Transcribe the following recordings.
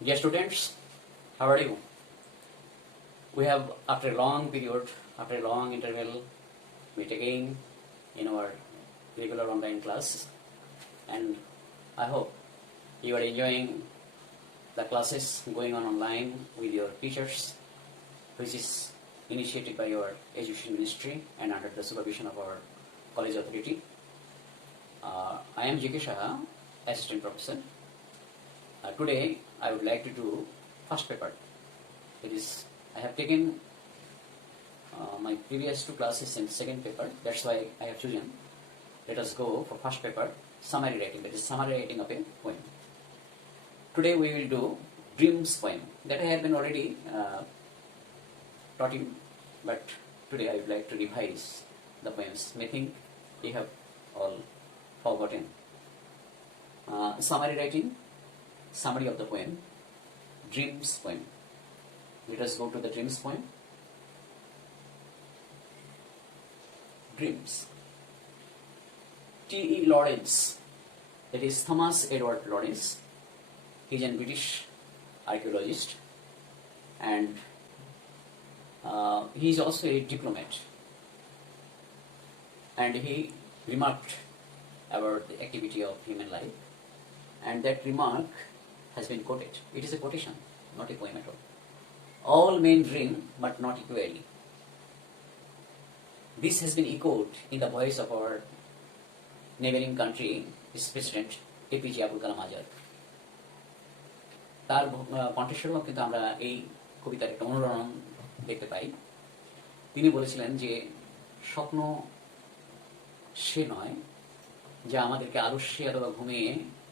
Dear students, how are you? We have, after a long period, after a long interval, meet again in our regular online class, and I hope you are enjoying the classes going on online with your teachers, which is initiated by your education ministry and under the supervision of our college authority. I am J.K. Shah, assistant professor. Today I would like to do first paper. It is, I have taken my previous two classes in second paper, that's why I have chosen. Let us go for first paper, summary writing, that is summary writing of a poem. Today we will do Dreams poem, that I have been already taught you, but today I would like to revise the poems. May think you have all forgotten. Summary writing, summary of the poem, Dreams poem. Let us go to the Dreams poem. Dreams. T.E. Lawrence, that is Thomas Edward Lawrence. He is a British archaeologist, and he is also a diplomat. And he remarked about the activity of human life, and that remark has been quoted. It is a quotation, not a poem at all. All men dream, but not equally. This has been echoed in the voice of our neighboring country, his president, APJ Abul Kalam Azad. তার কণ্ঠস্বরূপ কিন্তু আমরা এই কবিতার একটা অনুরণন দেখতে পাই। তিনি বলেছিলেন যে স্বপ্ন সে নয় যা আমাদেরকে আলস্যে অথবা ঘুমিয়ে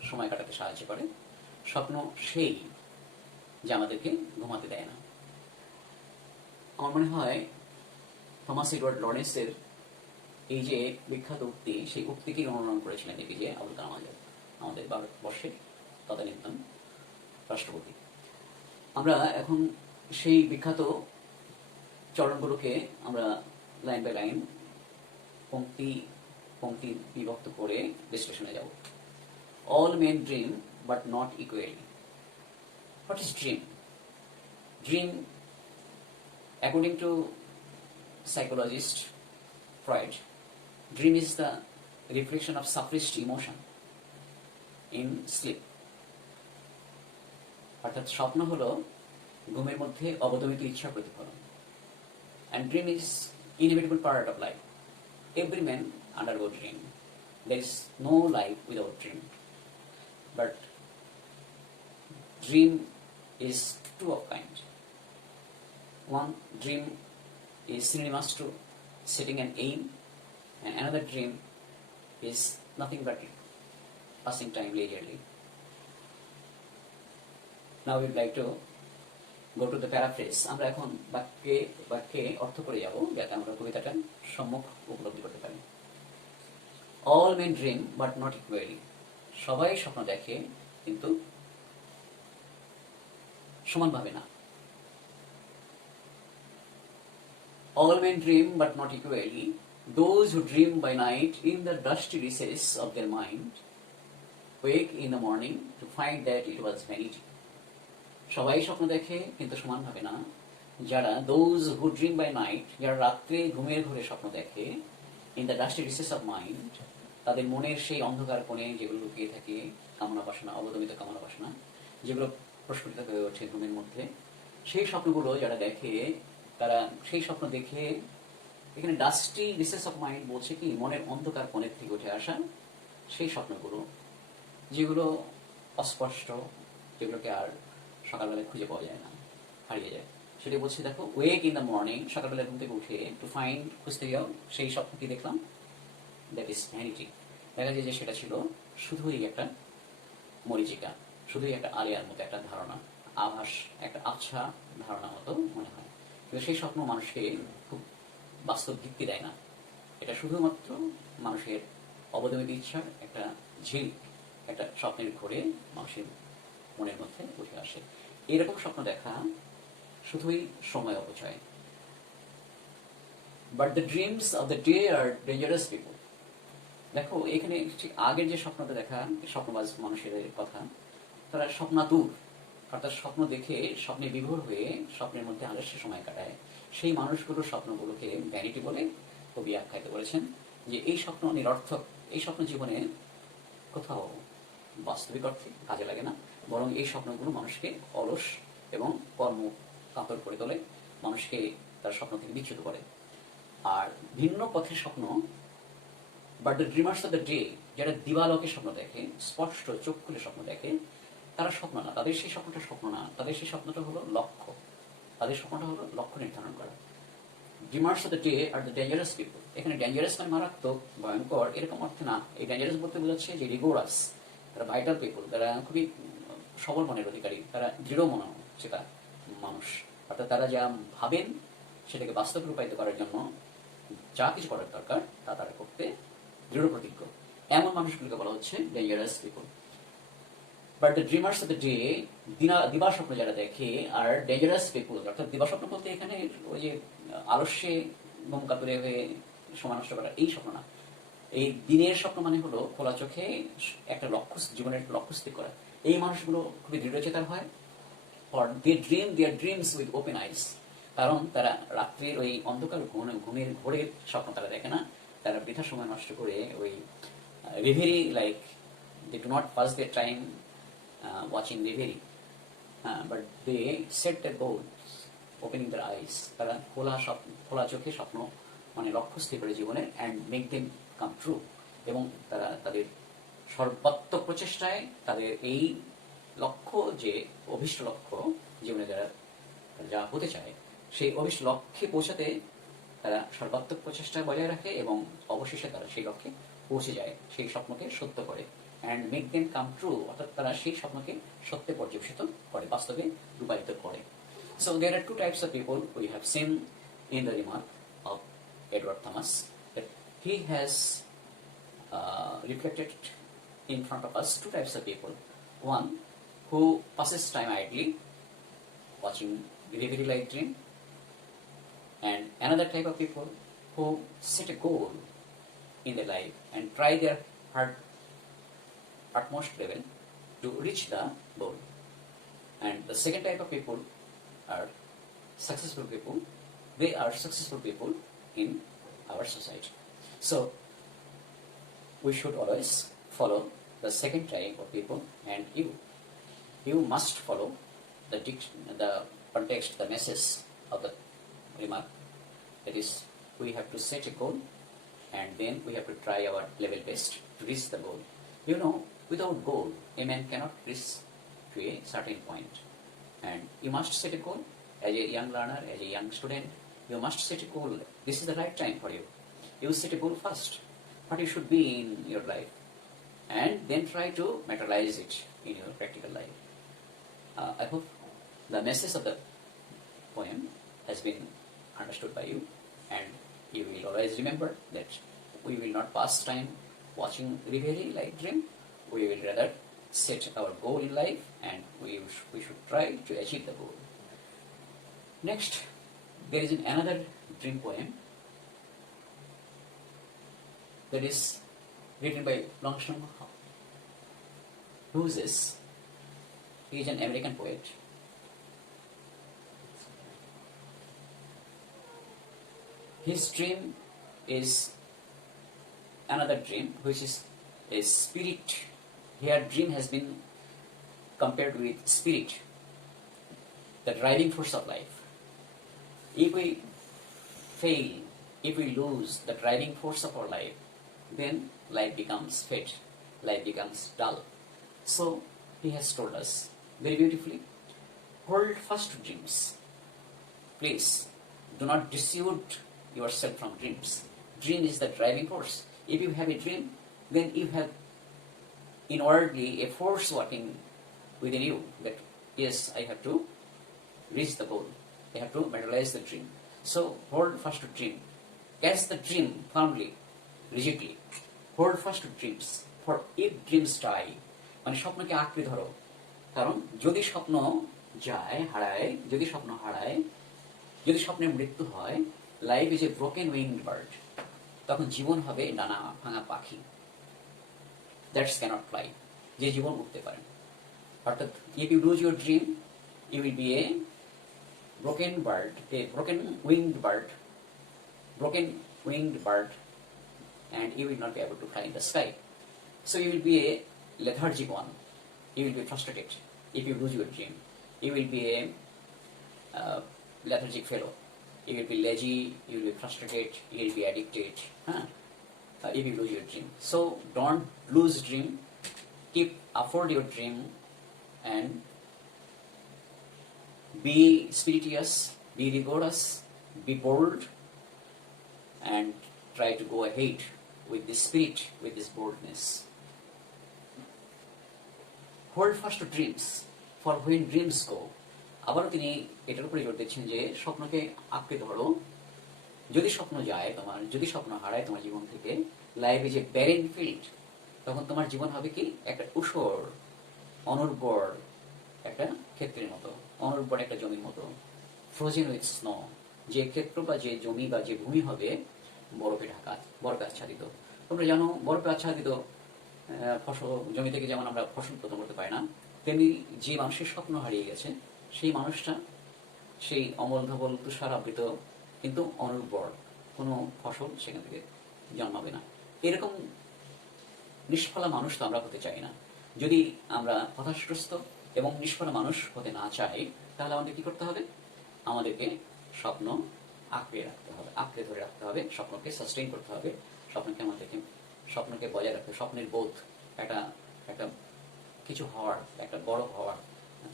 সময় কাটাতে সাহায্য করে, স্বপ্ন সেই যা আমাদেরকে ঘুমাতে দেয় না। আমার মনে হয় থমাস এডওয়ার্ড লরেন্সের এই যে বিখ্যাত উক্তি, সেই উক্তিকেই অনুসরণ করেছিলেন এপিজে আবুল কালাম আজাদ, আমাদের ভারতবর্ষের তদানীন্তন রাষ্ট্রপতি। আমরা এখন সেই বিখ্যাত চরণগুলোকে আমরা লাইন বাই লাইন, পংক্তি পংক্তি বিভক্ত করে বিশ্লেষণে যাব। All men dream, but not equally. What is dream? Dream, according to psychologist Freud, dream is the reflection of suppressed emotion in sleep. অর্থাৎ স্বপ্ন হলো ঘুমের মধ্যে অবদমিত ইচ্ছার প্রতিফলন। And dream is inevitable part of life. Every man undergo dream. There is no life without dream. But dream is two of kind. One dream is synonymous to setting an aim, and another dream is nothing but passing time leisurely. Now we would like to go to the paraphrase. আমরা এখন বাক্যে অর্থ করে যাব, যাতে আমরা কবিতাটা সম্মুখ উপলব্ধি করতে পারি। All men dream, but not equally. সবাই স্বপ্ন দেখে, কিন্তু সমানভাবে না। All men dream, but not equally. Those who dream by night in the dusty recess of their mind wake in the morning to find that it was vanity. সবাই স্বপ্ন দেখে, কিন্তু সমানভাবে না। যারা those who dream by night, যারা রাত্রে ঘুমের ঘোরে স্বপ্ন দেখে, in the dusty recess of mind, তাদের মনের সেই অন্ধকার কোণে যেগুলো লুকিয়ে থাকে কামনা বাসনা, অবদমিত কামনা বাসনা, যেগুলো প্রস্ফুটিত হয়ে ওঠে ঘুমের মধ্যে, সেই স্বপ্নগুলো যারা দেখে, তারা সেই স্বপ্ন দেখে, এখানে ডাস্টি রিসেস অফ মাইন্ড বলছে কি, মনের অন্ধকার কোণের থেকে উঠে আসা সেই স্বপ্নগুলো, যেগুলো অস্পষ্ট, যেগুলোকে আর সকালবেলায় খুঁজে পাওয়া যায় না, হারিয়ে যায়, সেটা বলছে দেখো, ওয়েক ইন দ্য মর্নিং, সকালবেলা ঘুম থেকে উঠে, টু ফাইন্ড, খুঁজতে যাও সেই স্বপ্ন কি দেখলাম, দ্যাট ইজ ভ্যানিটি। দেখা যায় যে সেটা ছিল শুধুই একটা মরিচিকা, শুধুই একটা আলিয়ার মতো একটা ধারণা, আভাস, একটা আবছা ধারণা মতো মনে হয়। কিন্তু সেই স্বপ্ন মানুষকে খুব বাস্তব ভিত্তি দেয় না, এটা শুধুমাত্র মানুষের অবদমিত ইচ্ছার একটা ঝিল, একটা স্বপ্নের ঘোরে মানুষের মনের মধ্যে উঠে আসে। এরকম স্বপ্ন দেখা শুধুই সময় অপচয়। But the dreams of the day are dangerous people. দেখো এখানে ঠিক আগের যে স্বপ্নটা দেখা, স্বপ্নবাজ মানুষের কথা, তারা স্বপ্নাতুর, অর্থাৎ স্বপ্ন দেখে স্বপ্নে বিভোর হয়ে স্বপ্নের মধ্যে আলস্য সময় কাটায়, সেই মানুষগুলোর স্বপ্নগুলোকে ভ্যানিটি বলে কবি আখ্যায়িত করেছেন যে এই স্বপ্ন নিরর্থক, এই স্বপ্ন জীবনে কোথাও বাস্তবিক অর্থে কাজে লাগে না, বরং এই স্বপ্নগুলো মানুষকে অলস এবং কর্ম কাতর করে তোলে, মানুষকে তার স্বপ্ন থেকে বিচ্যুত করে। আর ভিন্ন পথের স্বপ্ন, but the dreamers of the day, যারা দিবালোকে স্বপ্ন দেখে, স্পষ্ট চোখ খুলে স্বপ্ন দেখে, তারা স্বপ্ন না, তাদের সেই স্বপ্নটা স্বপ্ন না, তাদের সেই স্বপ্নটা হলো লক্ষ্য, তাদের স্বপ্নটা হলো লক্ষ্য নির্ধারণ করা। Dreamers of the day are the dangerous people, এখানে ডেঞ্জারাস মানে মারাত্মক, ভয়ঙ্কর এরকম অর্থে না। এই ডেঞ্জারাস বলতে বোঝাচ্ছে যে রিগোরাস, তারা ভাইটাল পিপল, তারা খুবই সবল মনের অধিকারী, তারা দৃঢ় মন সেটা মানুষ, অর্থাৎ তারা যা ভাবেন সেটাকে বাস্তবে রূপায়িত করার জন্য যা কিছু করার দরকার তা তারা করতে দৃঢ় প্রতিজ্ঞ, এমন মানুষগুলোকে বলা হচ্ছে dangerous people. But the dreamers of the day, দিবা স্বপ্ন যারা দেখে, আর ডেঞ্জারাস পিপল, অর্থাৎ দিবা স্বপ্ন বলতে এখানে ওই যে আলস্যে ঘুম কাতুরে হয়ে সময় নষ্ট করা এই স্বপ্ন না। এই দিনের স্বপ্ন মানে হলো খোলা চোখে একটা লক্ষ্য, জীবনের লক্ষ্য স্থির করা। এই মানুষগুলো খুবই দৃঢ়চেতার হয়। or they dream their dreams with open eyes, কারণ তারা রাত্রির ওই অন্ধকার ঘুমের ঘোরের স্বপ্ন তারা দেখে না, তারা বৃথা সময় নষ্ট করে ওই রিভেরি, like they do not pass their time watching reverie, but they set their goals opening their eyes, তারা খোলা চোখে স্বপ্ন মানে লক্ষ্য স্থির করে জীবনের and make them come true, এবং তারা তাদের সর্বাত্মক প্রচেষ্টায় তাদের এই লক্ষ্য, যে অভিষ্ট লক্ষ্য জীবনে যারা যা হতে চায় সেই অভিষ্ট লক্ষ্যে পৌঁছাতে তারা সর্বাত্মক প্রচেষ্টা বজায় রাখে এবং অবশেষে তারা সেই লক্ষ্যে পৌঁছে যায়, সেই স্বপ্নকে সত্য করে and make them come true, অর্থাৎ তারা সেই স্বপ্নকে সত্যে পর্যবেসিত করে, বাস্তবে রূপায়িত করে। So there are two types of people we have seen in the remark of Edward Thomas, that he has reflected in front of us two types of people. One who passes time idly watching very light dream, and another type of people who set a goal in their life and try their utmost level to reach the goal. And the second type of people are successful people. They are successful people in our society. So we should always follow the second type of people, and you must follow the context, the message of the remark. That is, we have to set a goal and then we have to try our level best to reach the goal. You know, without goal, a man cannot reach to a certain point. And you must set a goal as a young learner, as a young student. You must set a goal. This is the right time for you. You set a goal first, what you should be in your life, and then try to materialize it in your practical life. I hope the message of the poem has been understood by you, and you will always remember that we will not pass time watching reverie like dream. We will rather set our goal in life, and we should try to achieve the goal. Next, there is another dream poem that is written by Longsheng Hughes. He is an American poet. His dream is another dream, which is a spirit. Here, dream has been compared with spirit, the driving force of life. If we fail, if we lose the driving force of our life, then life becomes fade, life becomes dull. So, he has told us very beautifully, hold fast to dreams. Please, do not dissuade yourself from dreams. Dream is the driving force. If you have a dream, then you have inwardly a force working within you that, yes, I have to reach the goal. I have to materialize the dream. So, hold fast to dream. Catch the dream firmly, rigidly. Hold fast to dreams. For if dreams die, মানে স্বপ্নকে আঁকড়ে ধরো, কারণ যদি স্বপ্ন যায়, হারায়, যদি স্বপ্ন হারায়, যদি স্বপ্নের মৃত্যু হয়, life is a broken winked bird, তখন জীবন হবে ডানা ভাঙা পাখি, দ্যাটস ক্যানট ফ্লাই, যে জীবন উঠতে পারে। অর্থাৎ if you lose your dream, you will be a broken bird, a broken winged bird, and you will not be able to fly in the sky. So you will be a lethargic one. You will be frustrated if you lose your dream. You will be a lethargic fellow. You will be lazy, you will be frustrated, you will be addicted if you lose your dream. So don't lose dream. Afford your dream and be spirituous, be rigorous, be bold, and try to go ahead with this spirit, with this boldness. Hold fast to dreams, for when dreams go. আবারও তিনি এটার উপরে জোর দিচ্ছেন যে স্বপ্নকে আঁকড়ে ধরো। যদি স্বপ্ন যায় তোমার, যদি স্বপ্ন হারায় তোমার জীবন থেকে, life is a barren field, তখন তোমার জীবন হবে কি একটা ঊষর অনুর্বর একটা ক্ষেত্রের মতো, অনুর্বর একটা জমির মতো, ফ্রোজেন উইথ স্নো। যে ক্ষেত্র বা যে জমি বা যে ভূমি হবে বরফে ঢাকা, বরফে আচ্ছাদিত। তোমরা জানো বরফে আচ্ছাদিত ফসল জমি থেকে যেমন আমরা ফসল উৎপাদন করতে পারি না, তেমনি যে মানুষের স্বপ্ন হারিয়ে গেছে সেই মানুষটা সেই অমল ধবল তুষার আবৃত কিন্তু অনুর্বর কোনো ফসল সেখান থেকে জন্মাবে না। এরকম নিষ্ফলা মানুষ তো আমরা হতে চাই না। যদি আমরা হতাশগ্রস্ত এবং নিষ্ফলা মানুষ হতে না চাই, তাহলে আমাদের কি করতে হবে? আমাদেরকে স্বপ্ন আঁকড়ে রাখতে হবে, আঁকড়ে ধরে রাখতে হবে, স্বপ্নকে সাস্টেইন করতে হবে, স্বপ্নকে বজায় রাখতে হবে। স্বপ্নের বোধ, একটা একটা কিছু হওয়ার, একটা বড় হওয়ার,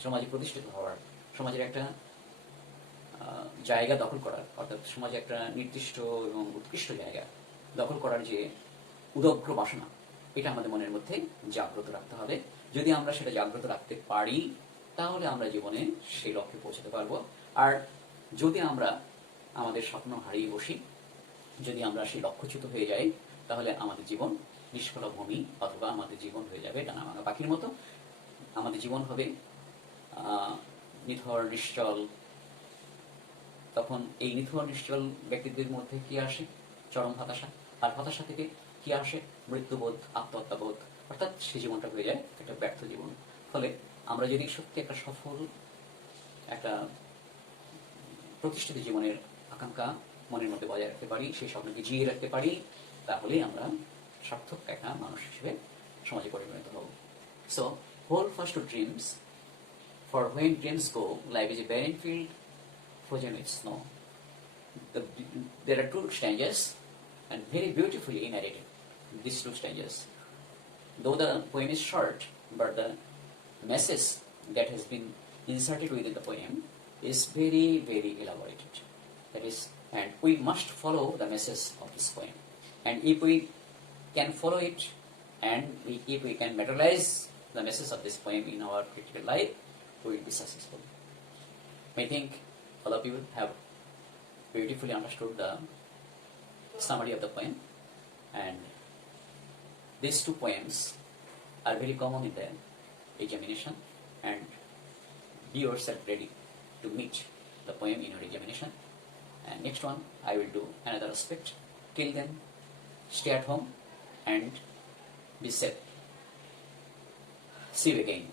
সমাজে প্রতিষ্ঠিত হওয়ার, সমাজের একটা জায়গা দখল করার, অর্থাৎ সমাজে একটা নির্দিষ্ট এবং উৎকৃষ্ট জায়গা দখল করার যে উদগ্র বাসনা, এটা আমাদের মনের মধ্যে জাগ্রত রাখতে হবে। যদি আমরা সেটা জাগ্রত রাখতে পারি, তাহলে আমরা জীবনে সেই লক্ষ্যে পৌঁছাতে পারবো। আর যদি আমরা আমাদের স্বপ্ন হারিয়ে বসি, যদি আমরা সেই লক্ষ্যচ্যুত হয়ে যাই, তাহলে আমাদের জীবন নিষ্ফলা ভূমি, অথবা আমাদের জীবন হয়ে যাবে ডানা ভাঙা পাখির মতো। আমাদের জীবন হবে নিথর নিশ্চল। তখন এই নিথর নিশ্চল ব্যক্তিদের মধ্যে কি আসে? চরম হতাশা। আর হতাশা থেকে কি আসে? মৃত্যুবোধ, আত্মহত্যাবোধ। অর্থাৎ সে জীবনটা হয়ে যায় একটা ব্যর্থ জীবন। ফলে আমরা যদি সত্যি একটা সফল, একটা প্রতিষ্ঠিত জীবনের আকাঙ্ক্ষা মনের মধ্যে বজায় রাখতে পারি, সেই স্বপ্নকে জিয়ে রাখতে পারি, তাহলেই আমরা সার্থক একটা মানুষ হিসেবে সমাজে পরিণত হব। So hold fast to dreams, for when dreams go, life is a barren field, frozen with snow. There are two stanzas, and very beautifully narrated, these two stanzas. Though the poem is short, but the message that has been inserted within the poem is very, very elaborated. That is, and we must follow the message of this poem. And if we can follow it, and if we can materialize the message of this poem in our practical life, we will be successful. I think all of you have beautifully understood the summary of the poem, and these two poems are very common in the examination, and be yourself ready to meet the poem in your examination. And next one I will do another aspect. Till then, stay at home and be safe. See you again.